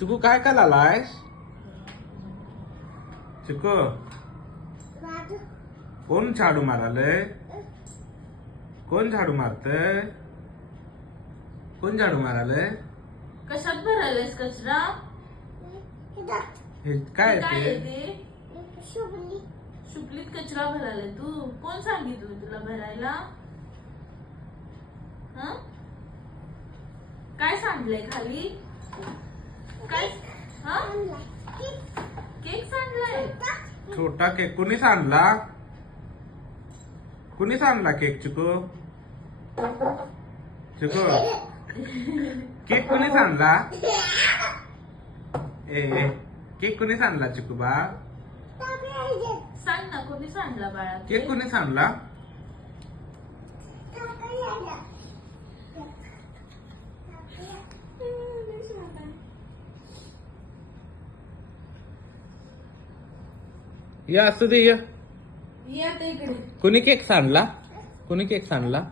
चिकू काय करायलायस? चिकू कोण झाडू माराले? कोण झाडू मारतय? कोण झाडू माराले? कशात भरायलास कचरा? हे काय काय ते? आहे ते? शुक्लीत कचरा भरायला तू? कोण सांगितलं तुला भरायला? हं? काय सांडलंय खाली? काय? हं? केक सांडलाय? छोटा केक कुणी सांडला? कुणी सांडला केक चिकू? चिकू केक कुणी सांडला? ए केक कुणी सांडला चिकू बा? सांग ना कोणी सांडला बाळा? केक कुणी सांडला? या असू दे या. ये आता इकडे. कुणी केक सांडला? कुणी केक सांडला?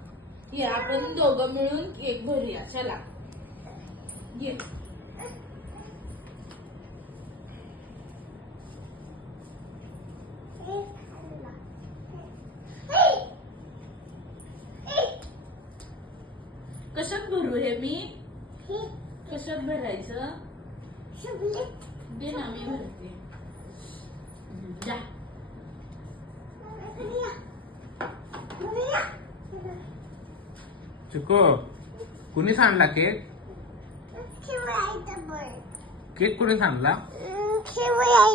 ये आपण दोघं मिळून केक भरूया. चला ये. कशात भरू हे मी? कशात भरायचं? दे ना मी भरते. जा. चिकू कुणी सांडला केक? केक कुणी सांडला?